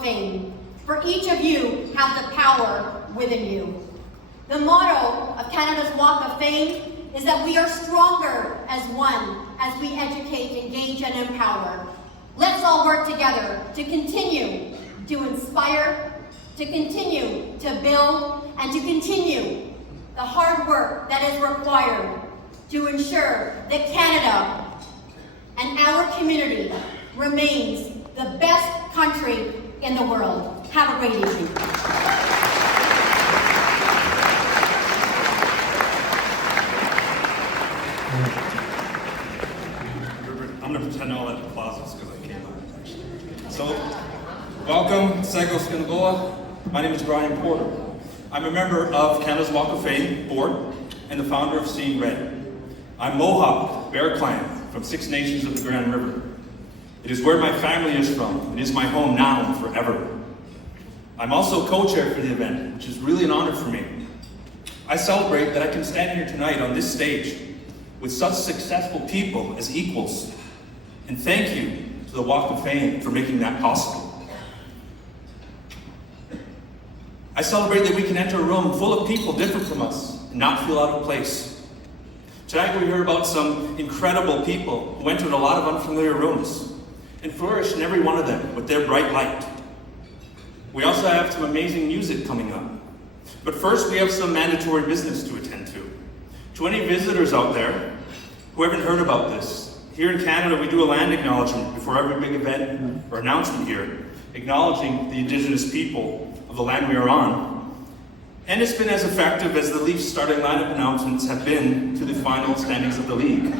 of Fame, for each of you have the power within you. The motto of Canada's Walk of Fame is that we are stronger as one as we educate, engage, and empower. Let's all work together to continue to inspire, to continue to build, and to continue the hard work that is required to ensure that Canada and our community remains the best country in the world. Have a great evening. I'm going to pretend all that applause because I came on, actually. So, welcome, Sego Skinagola. My name is Brian Porter. I'm a member of Canada's Walk of Fame board and the founder of Seeing Red. I'm Mohawk, Bear Clan, from 6 Nations of the Grand River. It is where my family is from. It is my home now and forever. I'm also co-chair for the event, which is really an honor for me. I celebrate that I can stand here tonight on this stage with such successful people as equals. And thank you to the Walk of Fame for making that possible. I celebrate that we can enter a room full of people different from us and not feel out of place. Tonight we heard about some incredible people who entered a lot of unfamiliar rooms and flourished in every one of them with their bright light. We also have some amazing music coming up. But first we have some mandatory business to attend to. To any visitors out there who haven't heard about this, here in Canada we do a land acknowledgement before every big event or announcement here, acknowledging the Indigenous people of the land we are on. And it's been as effective as the Leafs starting lineup announcements have been to the final standings of the league.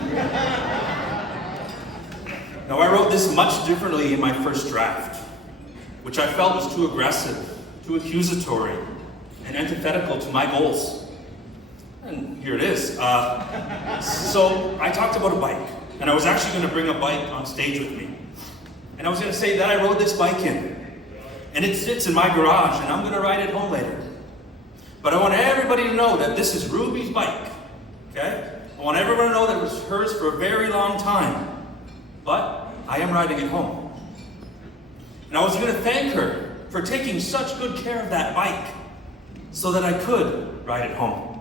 Now I wrote this much differently in my first draft, which I felt was too aggressive, too accusatory, and antithetical to my goals. And here it is. So I talked about a bike, and I was actually going to bring a bike on stage with me. And I was going to say that I rode this bike in, and it sits in my garage, and I'm going to ride it home later. But I want everybody to know that this is Ruby's bike, okay? I want everyone to know that it was hers for a very long time, but I am riding it home. And I was going to thank her for taking such good care of that bike so that I could ride it home.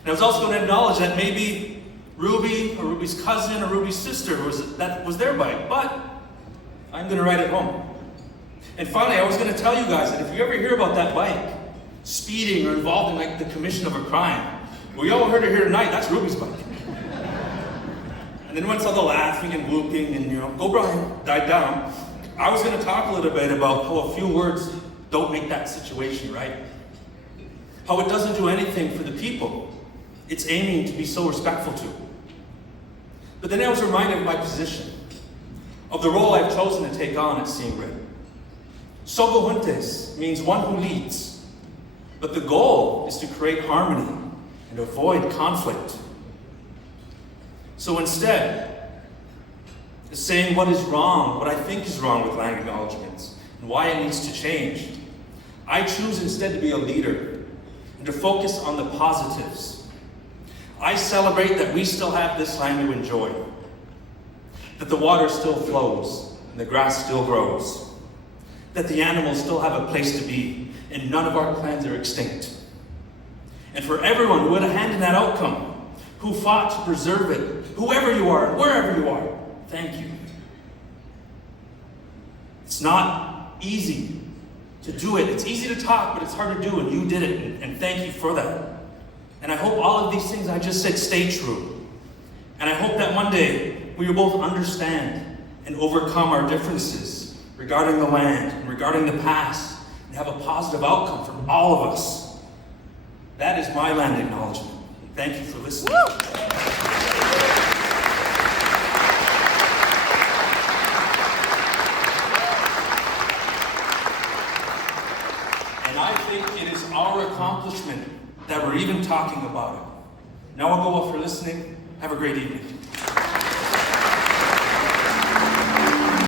And I was also going to acknowledge that maybe Ruby or Ruby's cousin or Ruby's sister that was their bike, but I'm going to ride it home. And finally, I was going to tell you guys that if you ever hear about that bike speeding or involved in like the commission of a crime, well, you all heard it here tonight, that's Ruby's bike. And then once all the laughing and whooping and, go Brian, died down, I was going to talk a little bit about how a few words don't make that situation right. How it doesn't do anything for the people it's aiming to be so respectful to. But then I was reminded of my position, of the role I've chosen to take on at Seeing Red. Sogohuntes means one who leads, but the goal is to create harmony and avoid conflict. So instead of saying what is wrong, what I think is wrong with land acknowledgements, and why it needs to change, I choose instead to be a leader and to focus on the positives. I celebrate that we still have this land to enjoy, that the water still flows and the grass still grows, that the animals still have a place to be and none of our clans are extinct. And for everyone who had a hand in that outcome, who fought to preserve it, whoever you are, wherever you are, thank you. It's not easy to do it. It's easy to talk, but it's hard to do, and you did it, and thank you for that. And I hope all of these things I just said stay true. And I hope that one day we will both understand and overcome our differences regarding the land and regarding the past and have a positive outcome for all of us. That is my land acknowledgement. Thank you for listening. Woo! And I think it is our accomplishment that we're even talking about it. Now I'll go off for listening. Have a great evening.